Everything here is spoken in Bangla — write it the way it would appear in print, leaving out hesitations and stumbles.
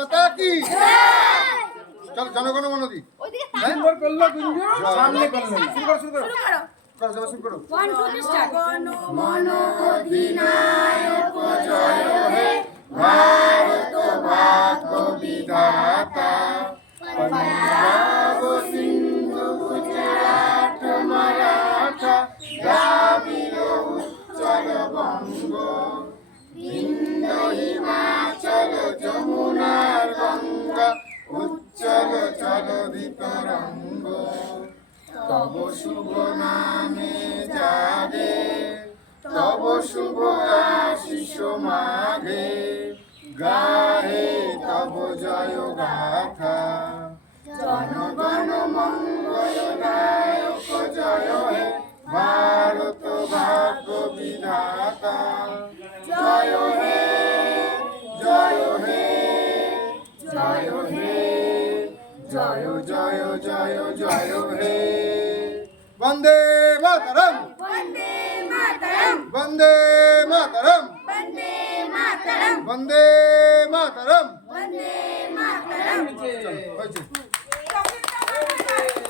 মাতা কি চল জনগণ মনোদি সুন্দর করলো গুঞ্জু সামনে করলো শুরু করো করো শুরু করো 1 2 3 স্টার্ট মন অধিনায়ক জয় হে ভারত ভাগ্য বিধাতা पंजाब सिंधु गुजरात मराठा द्राविड़ उत्कल बंग विंध्य हिमाचल जमुना गंगा उच्चल चलदित रंग तब शुभ नामे जागे तब शुभ आशीष मागे गाहे तब जय गाथा जनगण मंगल नायक जय हे भारत भाग्य विधाता जय हे जय हे जय हे जय जय जय जय हे वंदे मातरम वंदे मातरम वंदे मातरम वंदे मातरम वंदे मातरम वंदे मातरम चलो